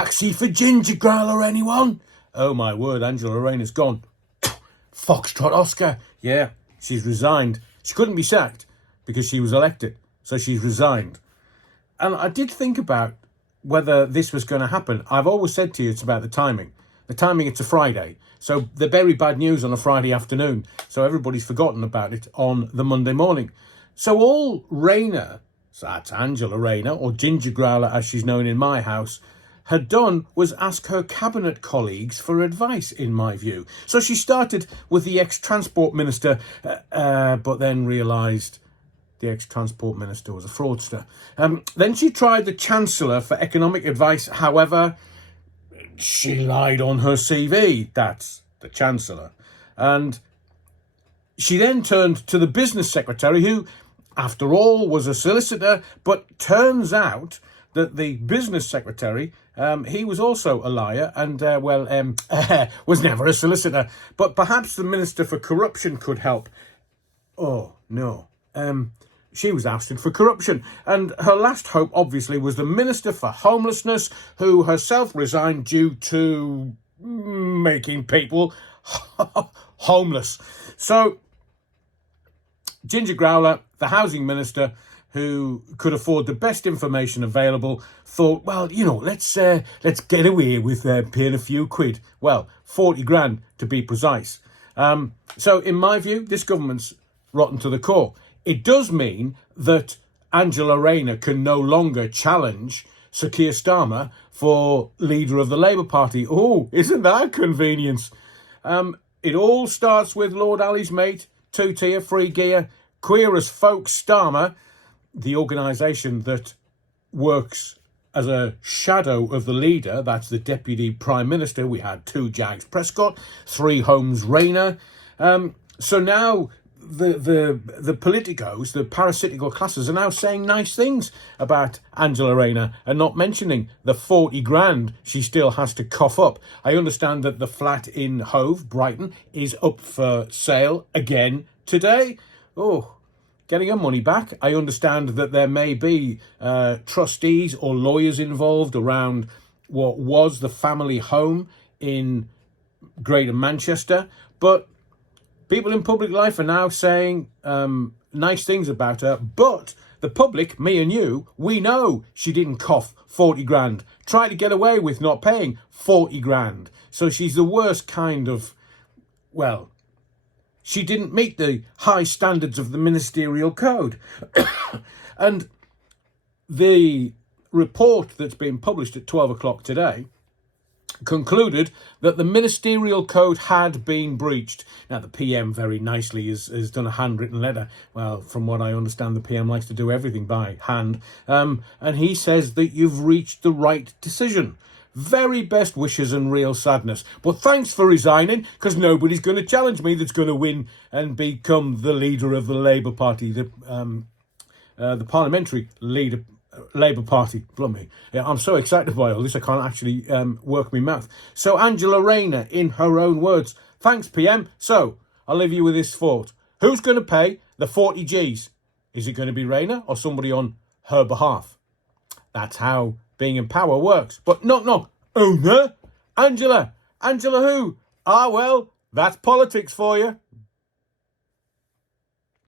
taxi for Ginger Growler, anyone? Oh, my word, Angela Raynor's gone. Foxtrot Oscar. Yeah, she's resigned. She couldn't be sacked because she was elected, so she's resigned. And I did think about whether this was going to happen. I've always said to you it's about the timing. The timing, it's a Friday. So they're very bad news on a Friday afternoon. So everybody's forgotten about it on the Monday morning. So all Raynor, so that's Angela Raynor, or Ginger Growler as she's known in my house, had done was ask her cabinet colleagues for advice, in my view. So she started with the ex-transport minister, but then realised the ex-transport minister was a fraudster. Then she tried the Chancellor for economic advice. However, she lied on her CV. That's the Chancellor. And she then turned to the business secretary, who, after all, was a solicitor, but turns out that the business secretary, he was also a liar and, was never a solicitor. But perhaps the Minister for Corruption could help. Oh, no. She was ousted for corruption. And her last hope, obviously, was the Minister for Homelessness, who herself resigned due to making people homeless. So, Ginger Growler, the housing minister, who could afford the best information available, thought, well, let's get away with paying a few quid. Well, 40 grand to be precise. So in my view, this government's rotten to the core. It does mean that Angela Raynor can no longer challenge Sir Keir Starmer for leader of the Labour Party. Oh, isn't that a convenience? It all starts with Lord Ali's mate, two-tier, free gear, Queer as Folk Starmer, the organisation that works as a shadow of the leader. That's the Deputy Prime Minister. We had 2 Jags Prescott, 3 Holmes Raynor. So now the politicos, the parasitical classes, are now saying nice things about Angela Raynor and not mentioning the 40 grand she still has to cough up. I understand that the flat in Hove, Brighton, is up for sale again today. Oh, getting her money back. I understand that there may be trustees or lawyers involved around what was the family home in Greater Manchester, but people in public life are now saying nice things about her, but the public, me and you, we know she didn't cough 40 grand. Try to get away with not paying 40 grand. So she's the worst kind of, well, she didn't meet the high standards of the ministerial code. And the report that's been published at 12 o'clock today concluded that the ministerial code had been breached. Now, the PM very nicely has done a handwritten letter. Well, from what I understand, the PM likes to do everything by hand. And he says that you've reached the right decision. Very best wishes and real sadness. But thanks for resigning, because nobody's going to challenge me that's going to win and become the leader of the Labour Party, the parliamentary leader. Labour Party, blimey. Yeah, I'm so excited by all this, I can't actually work my mouth. So Angela Raynor, in her own words, thanks PM. So I'll leave you with this thought. Who's going to pay the 40 G's? Is it going to be Raynor or somebody on her behalf? That's how being in power works. But knock, owner, Angela who? Ah, well, that's politics for you.